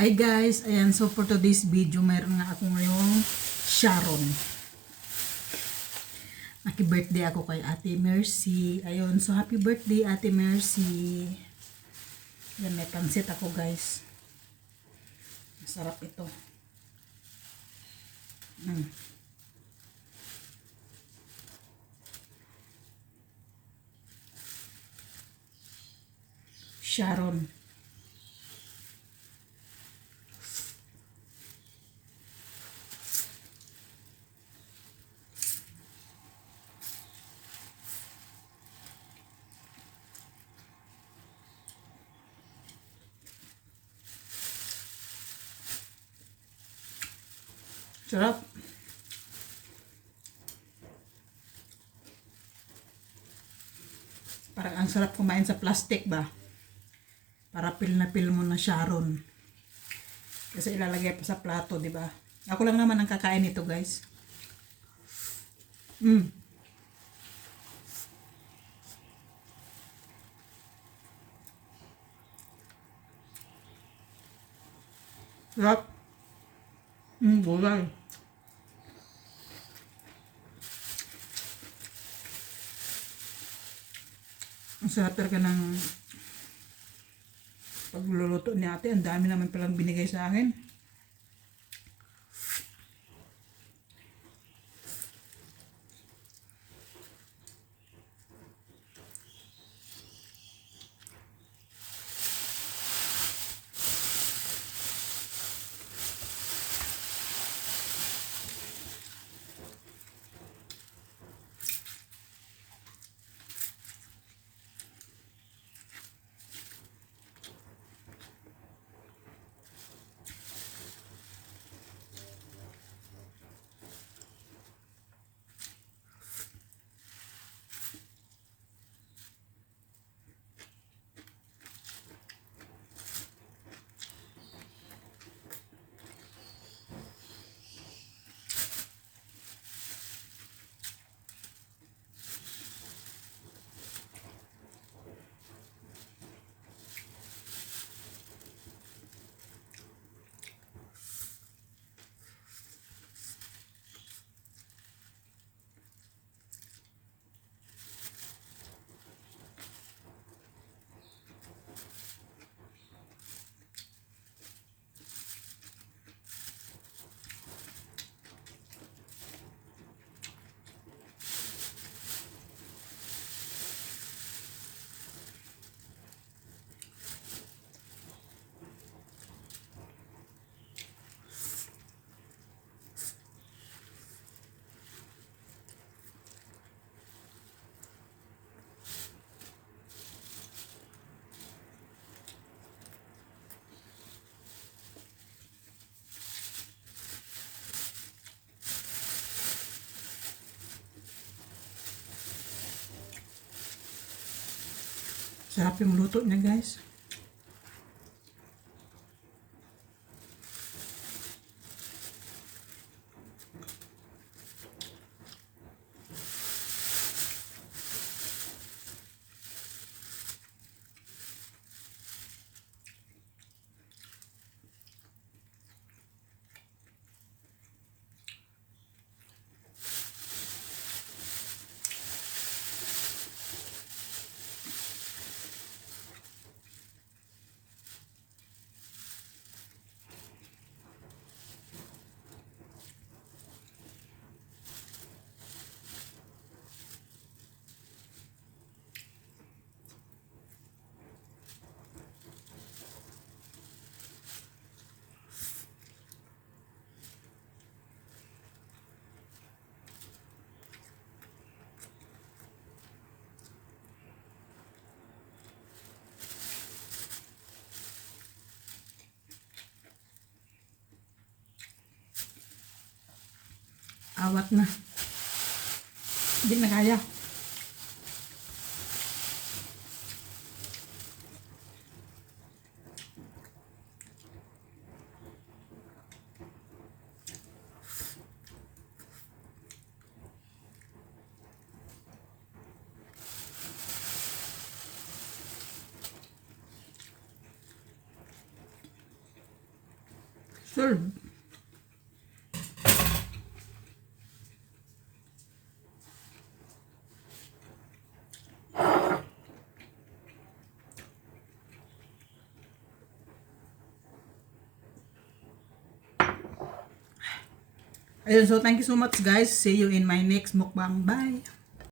Hi guys, ayan, so for today's video, mayroon nga ako ngayong Sharon. Happy birthday ako kay Ate Mercy. Ayun, so happy birthday Ate Mercy. Yan, may pansit ako guys. Masarap ito. Sharon. Sarap. Parang ang sarap kumain sa plastic ba? Para pil na pil mo na Sharon. Kasi ilalagay pa sa plato, di ba? Ako lang naman ang kakain nito, guys. Sarap. Gulay. Ang sarap talaga ng pagluluto ni ate. Ang dami naman palang binigay sa akin. Sarap yung luto niya, guys. Awat na. Hindi na kaya. Serve. Ayun, so thank you so much guys. See you in my next mukbang. Bye!